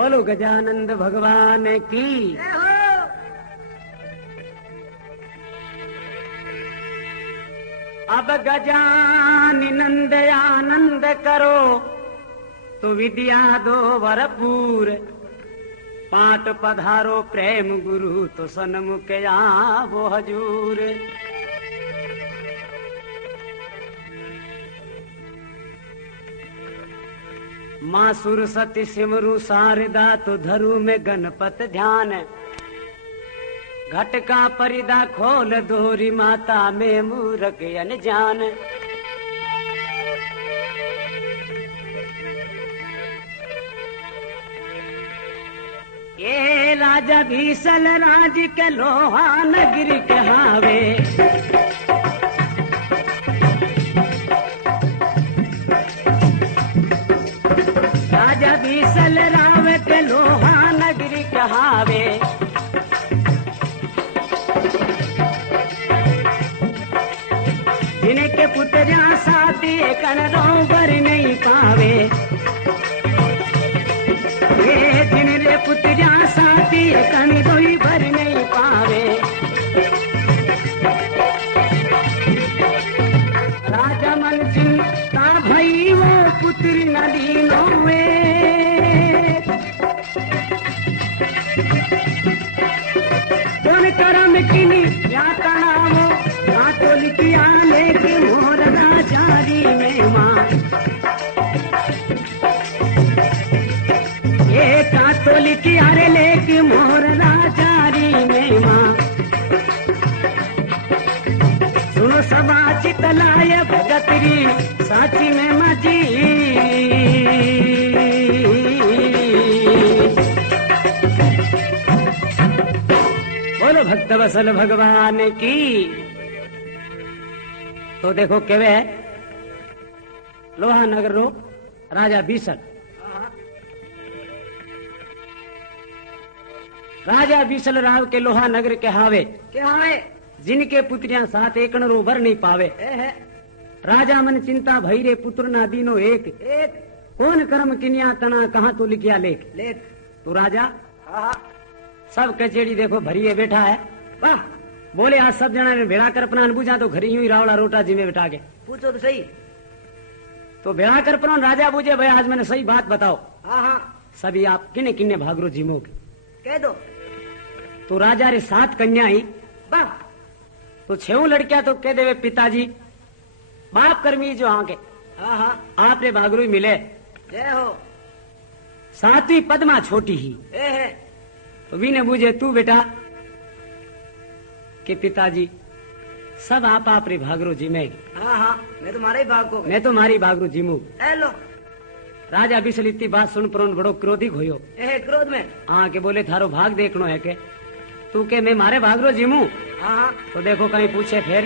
बोलो गजानंद भगवान की। अब गजानंद आनंद करो तो विद्या दो भरपूर, पाठ पधारो प्रेम गुरु तो सन्मुख आवो हजूर। माँ सुरसती सिमरु शारदा तो धरु में गणपत ध्यान, घटका परिदा खोल दोरी माता में मूरख अनजान। ये राजा भीषल राज के लोहा नगरी के हावे, राजा भीषल राव के लोहा नगरी के हावे। जिनके पुत्रिया साथी करो बर नहीं पावे, जिनके पुत्रिया साथी कन कोई भर नहीं पावे। राजा मन चिंता भई वो पुत्री नदीनों में, कौन करम किनी या तनावो तो लिखिया लेके मोर राजारी में माँ। ये तो लिखिया रे लेके मोर राजारी में माँ। सुनो सभा चितलाय भगतरी साची में मजी, बोलो भक्त वसल भगवान की। तो देखो केवे है लोहा नगर रो राजा बीसल, राजा बीसल राव के लोहा नगर के हावे जिनके पुत्रियां साथ एकण रो भर नहीं पावे। राजा मन चिंता भई रे पुत्र ना दीनो एक, कौन कर्म किनिया तना कहाँ तो लिखिया लेख। तो राजा सब कचेड़ी देखो भरिए बैठा है। वाह बोले आज सब जना ने भेड़ा कर अपना अनबुझा तो घर यूं ही रावड़ा रोटा जी में बैठा के पूछो तो सही। तो भेड़ा कर अपना राजा पूछे भाई आज मैंने सही बात बताओ। सभी आप किन्ने किन्ने भागरो जिमोगे कह दो। तो राजा रे 7 कन्या ही तो 6 लड़कियां तो कह देवे पिताजी बाप कर्मी जो आके आपने भागरू ही मिले जय हो। 7वीं पद्मा छोटी ही तो वीने बूझे तू बेटा कि पिताजी सब आप रे भागरू जिमेगी। मैं तुम्हारा ही भाग को मैं तुम्हारी भागरू जिमू। लो राजा बिसल इतनी बात सुन पर बड़ो क्रोधिक होयो। क्रोध में के बोले थारो भाग देखनो है के तू के मैं मारे भागरो जिमू। तो देखो कहीं पूछे फिर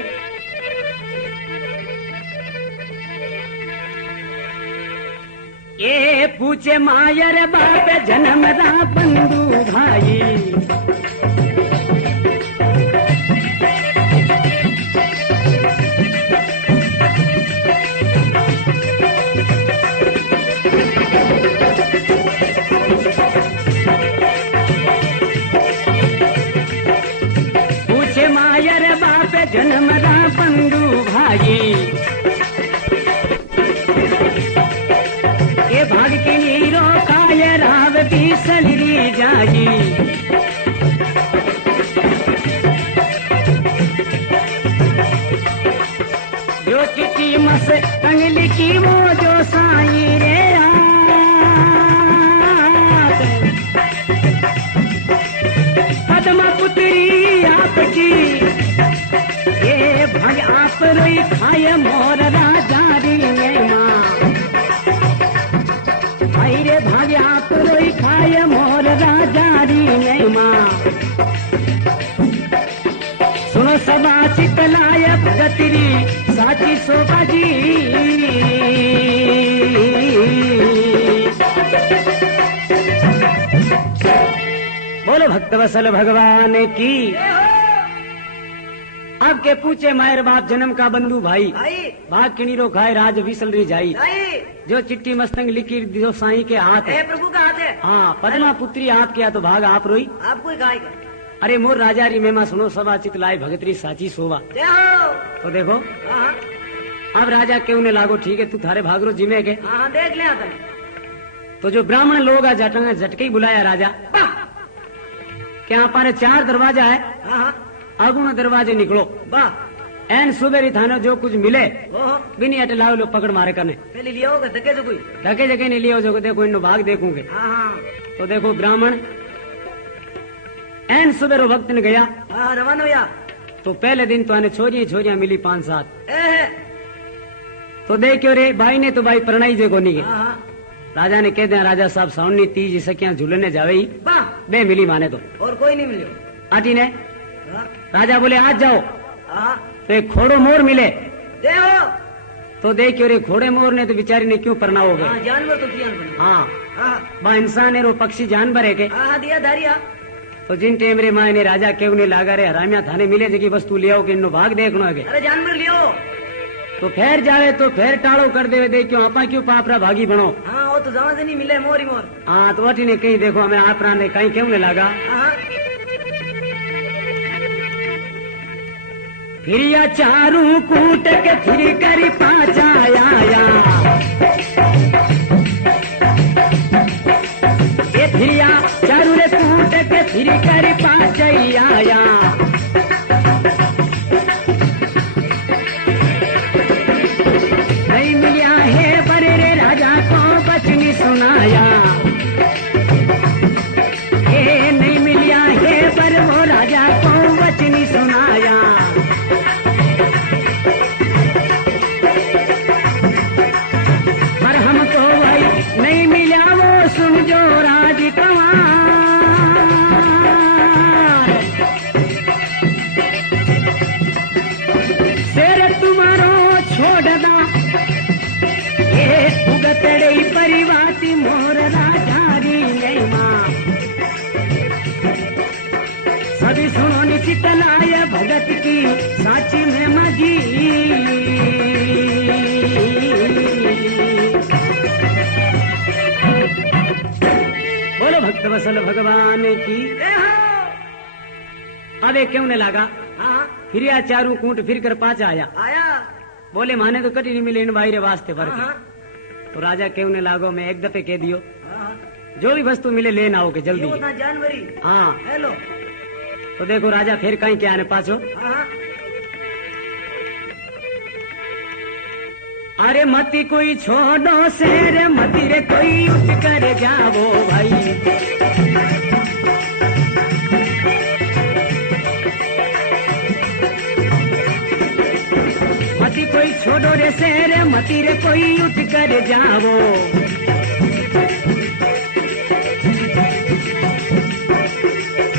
ये पूछे मायर बाप जन्म रा बंधु भाई, पूछे मायर बाप जन्म रा बंधु भाई, के भाग की नीरो काय राव बीसलरी जाई। जो चिट्ठी मस कंगली की वो जो साई रे पद्मा पुत्री आपकी, ये भाग आप रोई खाए मोर राजारी में माँ। रे भाग्य आप रोई खाए मोर राजारी में माँ। सुनो सभा चितलाय भगतरी साची शोभा जी, बोलो भक्त वसल भगवान की। आपके पूछे मायर बाप जन्म का बंधु भाई, भाग किणीरो खाए राज विसल री जाई। जो चिट्ठी मस्तंग लिखी जो साईं के हाथ है, प्रभु का हाथ है। हाँ पद्मा पुत्री आप किया तो भाग आप रोई। आपको ही गाय का अरे मोर राजा री मेमा सुनो सभा चित लाई भगतरी साची सोवा। तो देखो अब राजा क्यों ने लागो ठीक है तू थारे भागरो जिमे के। हाँ देख लिया तुम। तो जो ब्राह्मण लोग आ जटंगा झटके ही बुलाया राजा क्या हमारे 4 दरवाजा है। अगुण दरवाजे निकलो वाह एन सुबेरी थानो जो कुछ मिले बिनी अट लाओ लो पकड़ मारे करने पहले लिया होगा धके जो कोई धके जगह नहीं लिया जो देखो इन भाग देखूंगे। तो देखो ब्राह्मण एन सुबेरो वक्त ने गया रवाना हुआ। तो पहले दिन तो आने छोरियां मिली 5-7। तो देखियो रे भाई ने तो भाई प्रणय जे को नहीं राजा ने कह दिया राजा साहब साउनी तीज सकिया झूलने जावे ही बे मिली माने तो और कोई नहीं मिले आटी ने राजा बोले आज जाओ तो एक घोड़ो मोर मिले तो देखियो रे घोड़े मोर ने तो बेचारी ने क्यों परना हो गए जानवर तो किया हाँ इंसान है रो पक्षी जानवर है के दिया धारिया। तो जिन टेम रे माँ ने राजा क्यों ने लागा रे हरामिया थाने मिले जगी वस्तु लिया कि इन्नो भाग देखना है। अरे जानवर लियो तो फेर जावे तो फेर टाड़ो कर दे देखियो आपा क्यों पापरा भागी बनो। हाँ वो तो जमा से नहीं मिले मोरी मोर। हाँ तो अटी ने कहीं देखो हमें आपरा ने कहीं क्यों ने लागा। फिर या चारू कूट के फिर करी 5 आया ये फिर या चारू रे कूट के फिर करी 5 आया नहीं मिलिया है बड़े रे राजा को बचनी सुनाया ये नहीं मिलिया है पर वो राजा को बचनी सुनाया। पर हमको भाई नहीं मिला वो सुन जो राजकुमार शेर तुम्हारो छोड़ दा ये उगतड़े परिवाती मोर राजारी नहीं माँ सभी सुनो निश्चित लाया भगत की साची में मगी बोलो भक्त वसल भगवान की। अबे क्यों ने लगा फिर या चारू कूट फिर कर 5 आया बोले माने तो कटी नहीं मिले इन भाई रे वास्ते भर तो राजा क्यों ने लागो मैं एक दफे कह दियो जो भी वस्तु मिले लेना आओगे जल्दी जानवरी। हाँ हेलो तो देखो राजा फिर कहीं क्या आने पाछो अरे मती कोई छोड़ो शेर मती रे कोई उठ कर जाओ भाई मती कोई छोड़ो रे शेर मती रे कोई उठ कर जाओ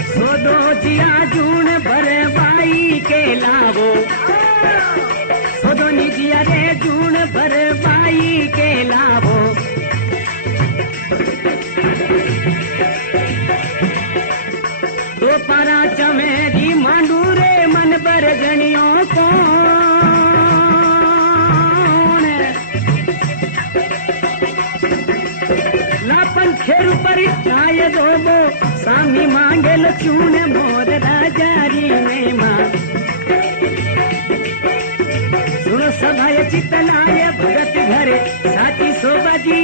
सोदो जिया जून भर बाई के लावो सोदो निजिया रे जून भर बाई के लावो तो पारा चमेली मांडू रे मन पर जनियों को लापन खेर पर चाय दोबो सामी मांगे लो चूने मोर राजारी में माँ सुनो सभाय चितनाय भगत घरे साची शोभा जी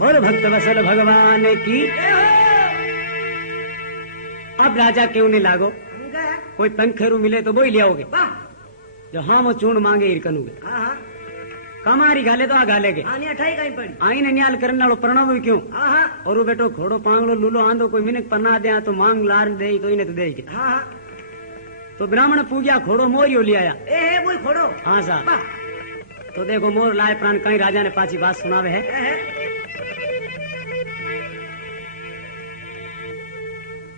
और भक्त वसल भगवान की। अब राजा क्यों नहीं लागो कोई पंखेरू मिले तो वो ही लियाओगे जो हाँ वो चूर्ण मांगे इरकनूगे कमारी गाले तो आ गाले के आई ने न्याल करने वालों प्रणव भी क्यों और वो बेटो घोड़ो पांगलो लूलो आंदो कोई मिनक पन्ना दे तो मांग लार दे तो इन्हें तो दे तो ब्राह्मण पूजा घोड़ो मोरियो ले आया वो घोड़ो। हाँ साहब तो देखो मोर लाए प्राण कहीं राजा ने पाची बात सुनावे है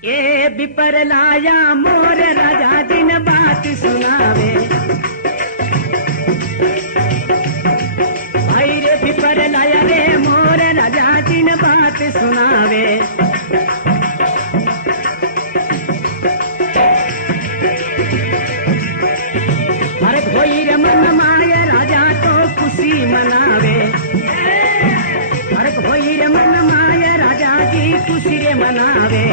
ये बिपर लाया मोर राजा जिन बात सुनावे भाई रे बिपर लाया रे मोर राजा जिन बात सुनावे भरत होई रे मन माया राजा तो कुछ के मनावे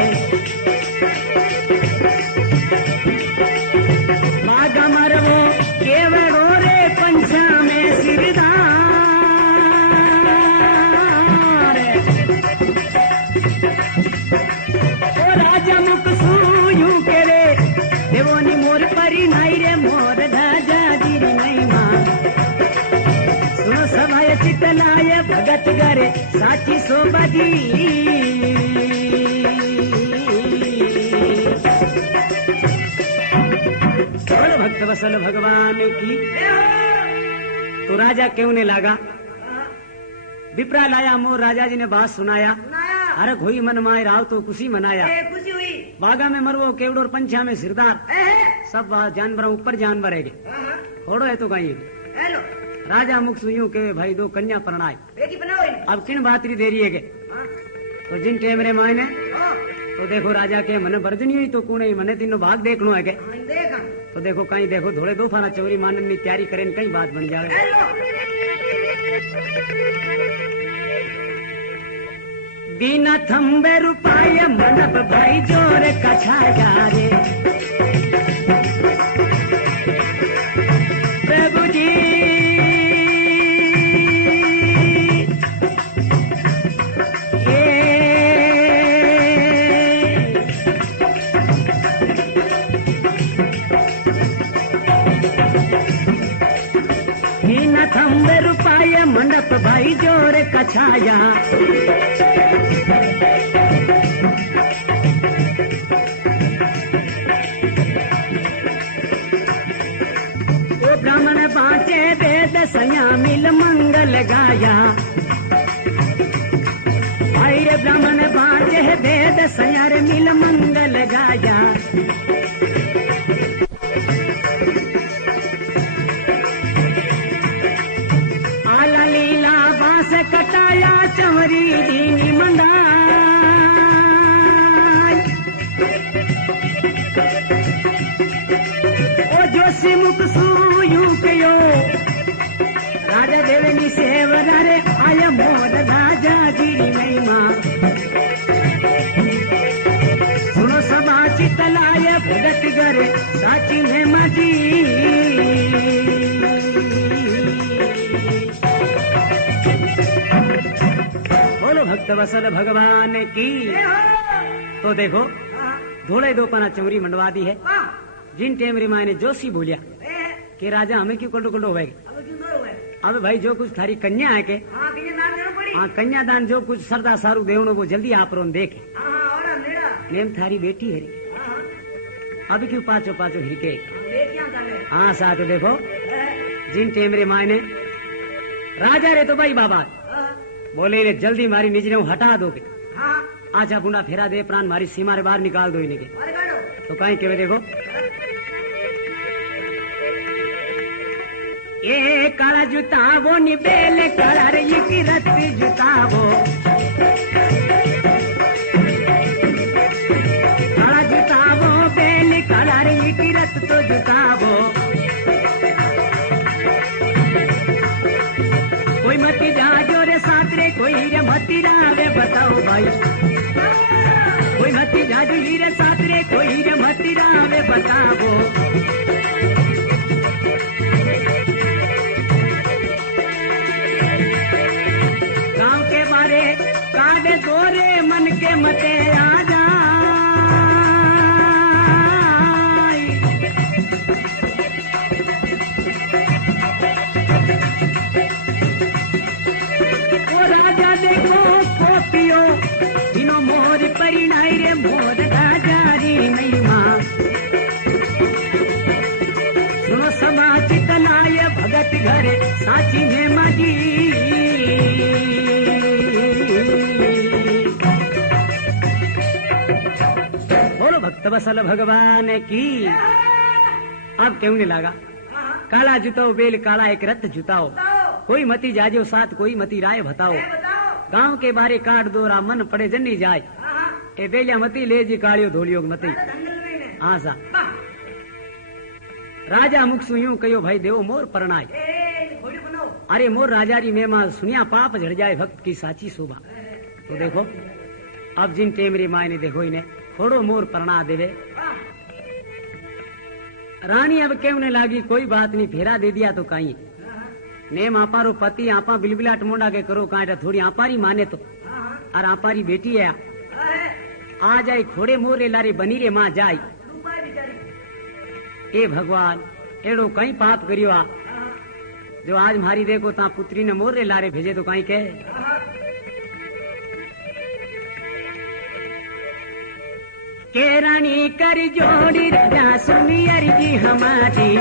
बागा मरवो केवड़ो रे पंछा में सिरदार ओ राजा मुख सूयू के रे देवोनी मोर परी नाई रे मोर राजा गिरी नहीं मां सुनो सभाय चितनाय भगत करे साची शोभा जी बोलो भक्त वसल भगवान की। तो राजा क्यों ने लागा विप्रा लाया मोर राजा जी ने बात सुनाया अरे घोई मन माए राव तो खुशी मनाया खुशी हुई बागा में मरवो केवड़ो और पंछा में सिरदार सब जानवर ऊपर जानवर है थोड़ो है तो कहीं हेलो राजा मुख सुयूं के भाई दो कन्या परणाए बेटी बनाओ अब किन बातरी देरी है के तो जिन टेम रे मायने तो देखो राजा के मन बर्जनी हुई तो कौन मने तीनों भाग देखनो है के देखा तो देखो कहीं देखो थोड़े दो फाना चोरी मानन की तैयारी करें कहीं बात बन जावे बिना थम्बे रुपये मनप भाई जोर कछा जा रे प्रभु जी बिना थम्बे रुपये मंडप भाई जोर कछाया ब्राह्मण बाँचे वेद सया मिल मंगल गाया भाई रे ब्राह्मण बाँचे वेद सया रे मिल मंगल गाया आला लीला बांस कटाया चवरी दीनी मंदाई ओ जोशी मुख सूयू कयो राजा देवनी सेवरा रे आय मोर राजा गिरी नहीं मां सुनो सभा चितलाय भगत करे साची में माजी बोलो भक्त वसल भगवान की। तो देखो धोले दो पना चमरी मंडवा दी है जिन टेमरी माँ ने जोशी बोलिया कि राजा हमें क्यों कल्टो कल्टो होएगा अब भाई जो कुछ थारी कन्या है के हाँ कन्यादान जो कुछ सरदा सारू देवनो वो जल्दी आप रोन देखे नेम थारी बेटी है अभी क्यों पाचो पाचो हिरके हाँ साथ देखो जिन टेमरे माँ ने राजा रे तो भाई बाबा बोले ने जल्दी मारी निजने हटा दोगे आजा बुंडा फेरा दे प्राण मारी सीमा रे बाहर निकाल दो इन्हें तो कहीं के देखो ये काला जूता वो निबेल काला रे ये की रत जूता वो काला जूता वो बेल काला रे ये की रत तो जूता वो कोई मती जाजो रे साथ रे कोई रे मती रावे बताओ भाई कोई मती जाजो ही रे साथ रे कोई रे मती रावे बताओ गांव के मारे कादे गोरे मन के मते आ जाए वो राजा देखो पोपियो इनो मोर परिणाई रे मोर राजा री नहीं मां सुनो समाज तनाय भगत घरे साची में माजी बोलो भक्त वसल भगवान की। अब क्यों नहीं लगा काला जुताओ बेल काला एक रत जुताओ कोई मती जाजो साथ कोई मती राय बताओ गांव के बारे काट दोरा मन पड़े जन्नी जाए ए बेलिया मती ले जी कालियो धोलियो मती हाँ सा राजा मुख सुयूं कयो भाई देवो मोर परणाय अरे मोर राजा री मेमा सुनिया पाप झड़ जाए भक्त की साची शोभा तो देखो अब जिन टेमरी माय ने देखो इन्हें थोड़ो मोर प्रणा देवे। रानी अब केवने लागी कोई बात नहीं, फेरा दे दिया तो कहीं नेम आपारो पति आपा बिलबिलाट मोंडा के करो कांटा थोड़ी आपारी माने तो और आपारी बेटी है आ जाए घोड़े मोरे लारे बनी रे मां जाए। ए भगवान एड़ो कहीं पाप करियो आ जो आज मारी देखो ता पुत्री ने मोरे लारे भेजे तो कहीं के रानी कर जोड़ी राजा सुनी अर्जी हमारी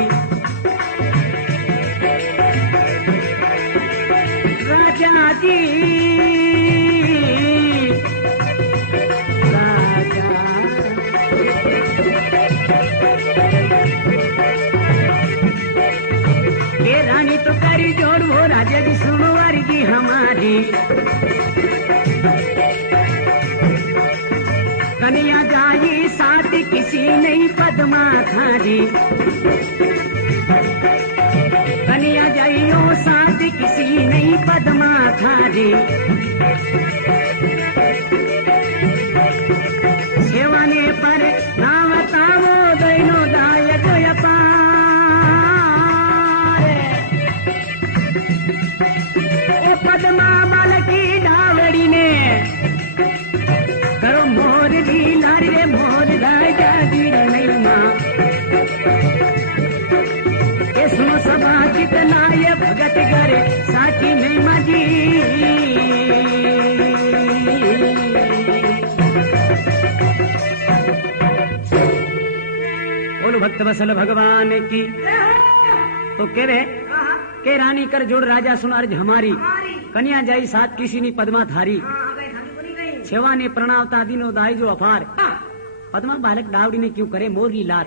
राजा जी रानी तो करी जोड़ वो राजा जी सुनो अर्जी हमारी कन्या जाई साथ किसी नहीं पद्मा थारी कन्या जाइयो साथ किसी नहीं पद्मा थारी सेवाने पर नाम तावो दैनो दायक पद्मा माल की डावड़ी ने करो मोर दी लारी रे मोर राजा दी नहीं माँ ये सुनो सभा कितना ये भगत करे साची नहीं माजी बोलो भक्त वसल भगवान की। तो कह रहे के रानी कर जोड़ राजा सुन अर्ज हमारी कन्या जाई साथ किसी ने पद्मा थारी सेवा ने प्रणावता दिनो दाई जो अपार पद्मा बालक डावड़ी ने क्यों करे मोरली लात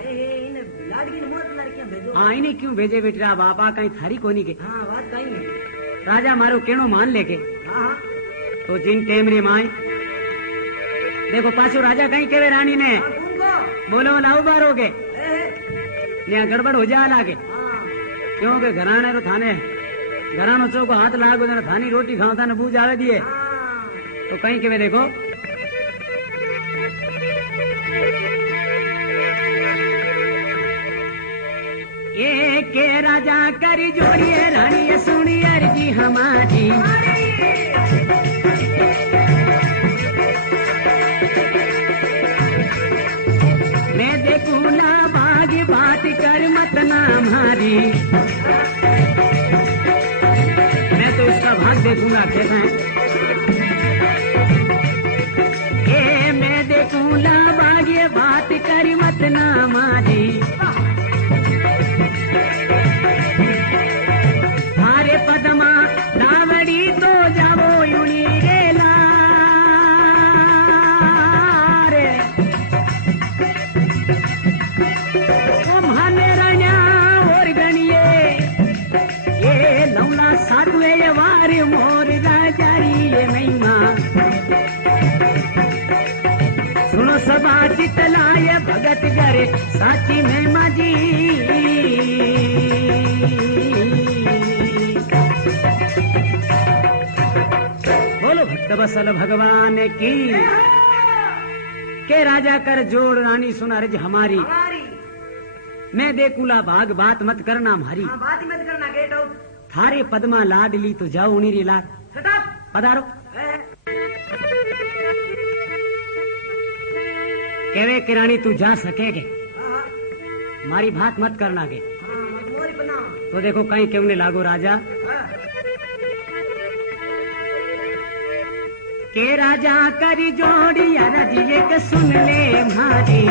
हाँ इन्हें क्यों भेजे बेटा बापा कहीं थारी कोनी के राजा मारो केनो मान लेके तो जिन टेमरे माए देखो पाछो राजा कहीं केवे रानी ने बोलो लाऊ बारोगे यहाँ गड़बड़ हो जा लागे क्योंकि घराने तो थाने घरानो चौको हाथ लागो थानी रोटी खाओ था बूझ आवे दिए तो कहीं के वे देखो ये के राजा करी जोड़िए रानी सुनी अर्जी हमारी मैं देखू ना बाग बात कर मत ना हमारी मैं तो इसका भाग देखूंगा कैसा है मैं देखूंगा बागे बात करी मत ना मारी मारे पदमा दावड़ी तो जावो यूनी रेला रे तुम्हारे रण्या और गणिए ये लौला साधुए वार मोर राजारी ये नहीं माँ सुनो सभा चितलाय भगत करे साची में माजी बोलो भक्त बसल भगवान की के राजा कर जोड़ रानी सुना रज हमारी मैं देखूला भाग बात मत करना हमारी बात मत करना गेट आउट थारे पद्मा लाड ली तो जाओ उन्हीं री लाड पधारो केवे किरानी तू जा सकेगे मारी बात मत करना के तो देखो कहीं क्यों नहीं लागो राजा के राजा करी जोड़ी रजी एक सुन ले मारी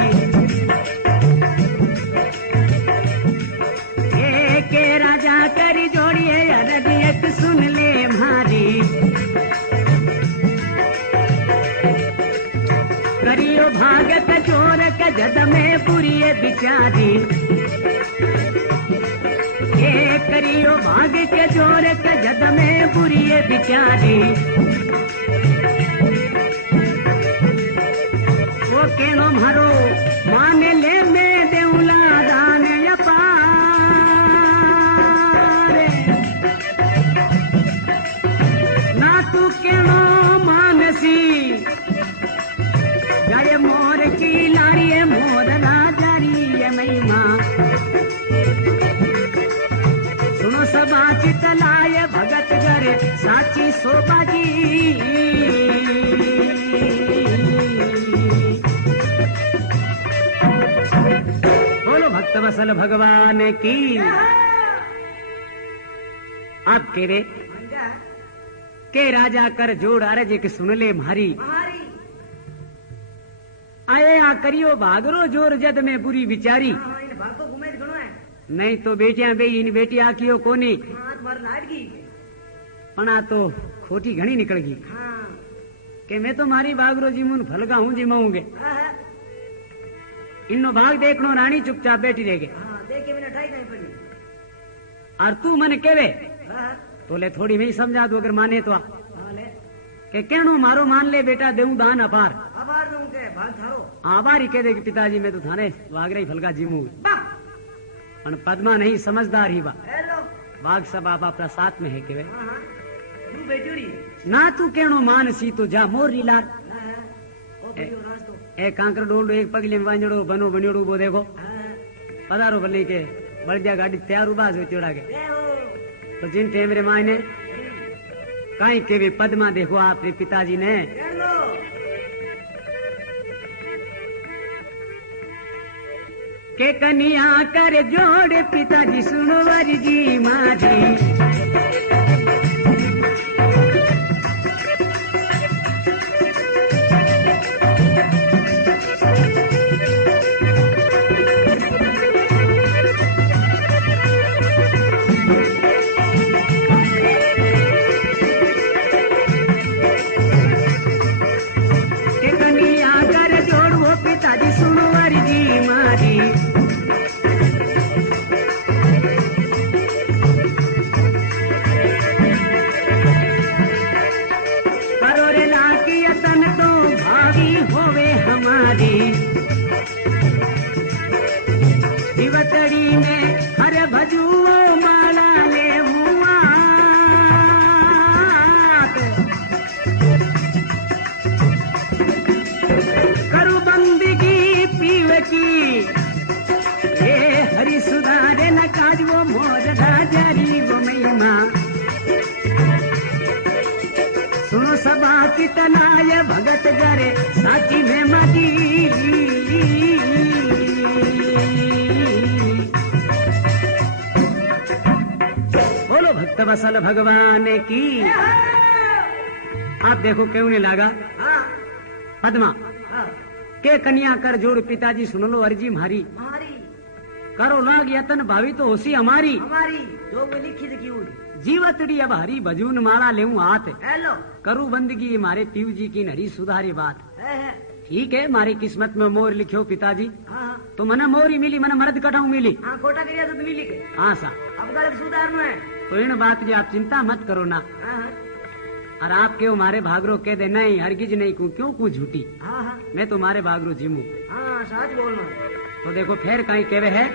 के राजा करी जोड़ी रजी एक सुन ले मारी करियो भागत चोर का जद में पूरी बिचारी ये करियो भाग के चोर का जद में पूरी बिचारी वो केनो मारो मान ले में देउला दान ना तू केनो मानसी वसल भगवान की। आप कह रे के राजा कर जोड़ अरज के सुन ले मारी, आए आ करियो भागरो जोर जद में बुरी विचारी। नहीं तो बेटियां बे इन बेटी आखियो कोनी पण आ तो खोटी घणी निकल गई के मैं तो मारी बागरो जीमुन फलगा हूं जिमाऊंगे। इनो भाग देखनो रानी चुपचाप बैठी रह गए। और तू मन केवे तो ले थोड़ी में ही समझा दो अगर माने तो के कहनो मारो मान ले बेटा देऊ दान अपार आभारी कह दे कि पिताजी मैं तो थाने भाग रही फलगा जीमू पण पद्मा नहीं समझदार ही बा भाग सब आप अपना साथ में है के ना तू कहनो मान सी तो जा मोर लाल ए कांकर डोल एक पगली में वांजड़ो बनो बनियोड़ो वो देखो पधारो भले के बड़िया गाड़ी तैयार उबा जो चढ़ा के तो जिन टेम रे मायने काई के भी पद्मा देखो आपके पिताजी ने के कन्या कर जोड़ पिताजी सुनो वरजी मारी। दिवतड़ी में हरे भजुओ माला ले हुआ करू बंदगी पीव की ये हरि सुधारे न काज वो मोर राजारी वो महिमा सुनो सभा की तनाय भगत करे साची में मदी भक्त वसल भगवान की। आप देखो क्यों नहीं लगा पद्मा के कन्या कर जोड़ पिताजी सुन लो अर्जी मारी करो लाग यतन भावी तो होसी हमारी जो लिखी लिखी हुई जीवतड़ी अब हरी भजून माला ले हाथ करू बंदगी मारे पीयू जी की हरी सुधारी बात ठीक है मारी किस्मत में मोर लिखो पिताजी तो मना मोर ही मिली मना मर्द कटाऊ मिली कोटा करिया तो मिली के सा अब गलत सुधारना है तो इन बात की आप चिंता मत करो ना और आप क्यों मारे भागरो कह दे नहीं हरगिज नहीं क्यों को झूठी मैं तो मारे भागरो जिमू सच बोलना तो देखो फिर कहीं कहवे है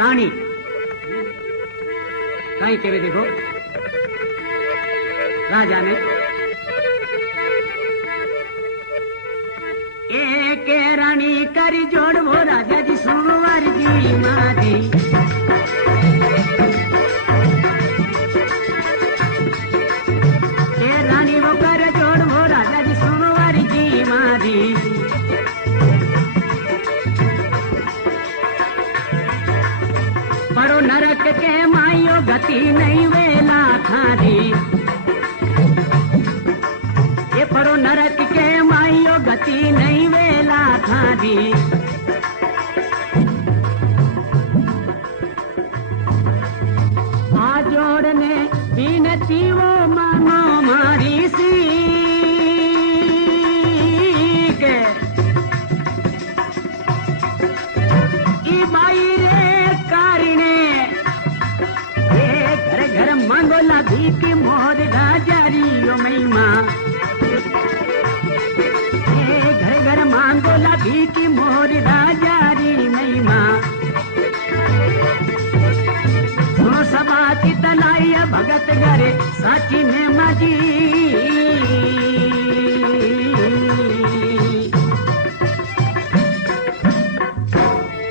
रानी कहीं कहवे देखो राजा ने एक रानी करी जोड़ वो राजा जी सोमवार जी मारी रानी वो कर जोड़ वो राजा जी सोमवार जी मारी पड़ो नरक के माइयो गति नहीं वेला थारी ये पड़ो नरक के माइयो गति नहीं वेला थारी आ जोड़ने बीनती वो मानो मारी सी के ई बाई रे कारिणे ये घर घर मांगोला भीख मोर राजारी ओ महिमा मांगोला भीख मोर राजारी महिमा सुनो सभा की तलाई भगत करे साची में माजी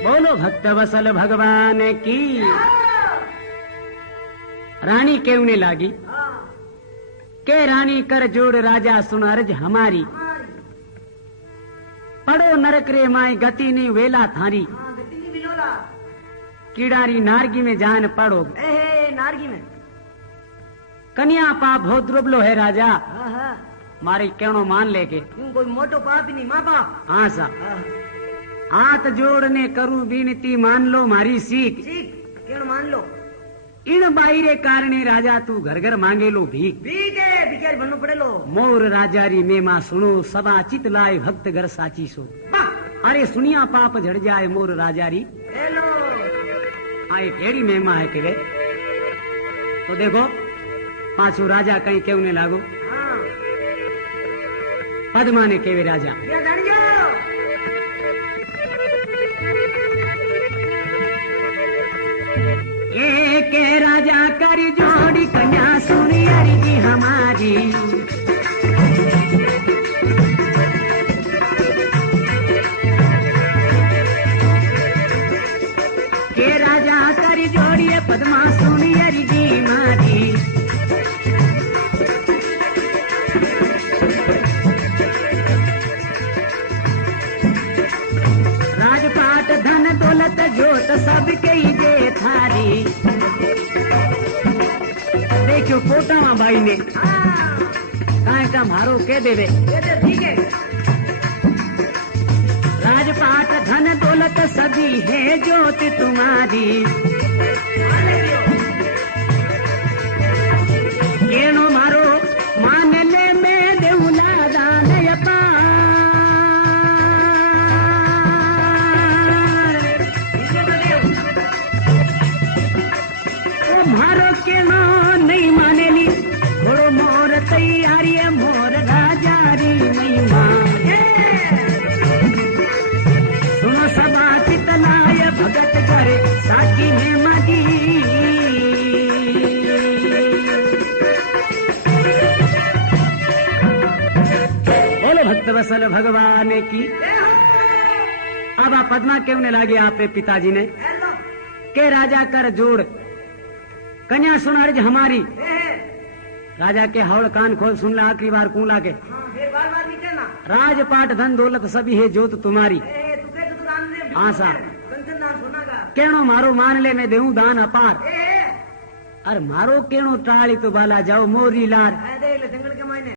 बोलो भक्त वसल भगवान की। रानी क्यों नहीं लागी के रानी कर जोड़ राजा सुनारज हमारी पड़ो नरक रे माए गति नहीं वेला थारी कीड़ारी नारगी में जान पड़ो। नारगी में कन्या पाप हो द्रुबलो है राजा, हाँ हाँ मारे कहनो मान लेके। क्यों कोई मोटो पाप ही नहीं, माँ बाप। हाँ सा हाँ, हाथ जोड़ने करूं विनती, मान लो मारी सीख। ठीक क्यों मान लो। इन बाईरे कारणे राजा तू घर घर मांगे लो भीख। ठीक है भिखारी बनना पड़े लो। मोर राजारी में माँ सुनो, सदा चित लाए भक्त घर साची सो। अरे सुनिया पाप झड़ जाए मोर राजारी। हेलो हाँ एक एड़ी मेमा है के वे तो देखो पाछू राजा कहीं केवने लागो। हाँ पद्मा ने केवे राजा क्या जान जाओ। एक राजा करी जोड़ी कन्या सुनी अरिजी हमारी। के राजा करी जोड़ी पद्मा सुनी अरिजी मारी। राजपाट धन दौलत जोत सबके ही दे थारी। देखो कोटा बाई ने काहे का मारो के देवे। ठीक है राजपाट धन दौलत सभी है ज्योति तुम्हारी। केनो मारो मान ले मैं देऊला दान अपार। ओ मारो केनो नहीं मानेली, थोड़ो मोर तैयारी है मोर राजारी नहीं माने। सुनो सभा चितलाय भगत करे साकी में मदी। बोलो भक्त वसल भगवान की। अब आप पद्मा केवने लागे आप पे पिताजी ने हेलो के राजा कर जोड़ कन्या सुन अर्ज हमारी। राजा के हौल कान खोल सुन ला आखिरी बार कूला के। हाँ फिर बार बार नहीं कहना। राजपाट धन दौलत सभी है जोत तुम्हारी। तू कह तो दान दे। हाँ सा कंचन दान सोना का। केणो मारो मान ले मैं देऊं दान अपार। ए अरे मारो केणो टाली तो बाला जाओ मोरी लार। देख ले जंगल के मायने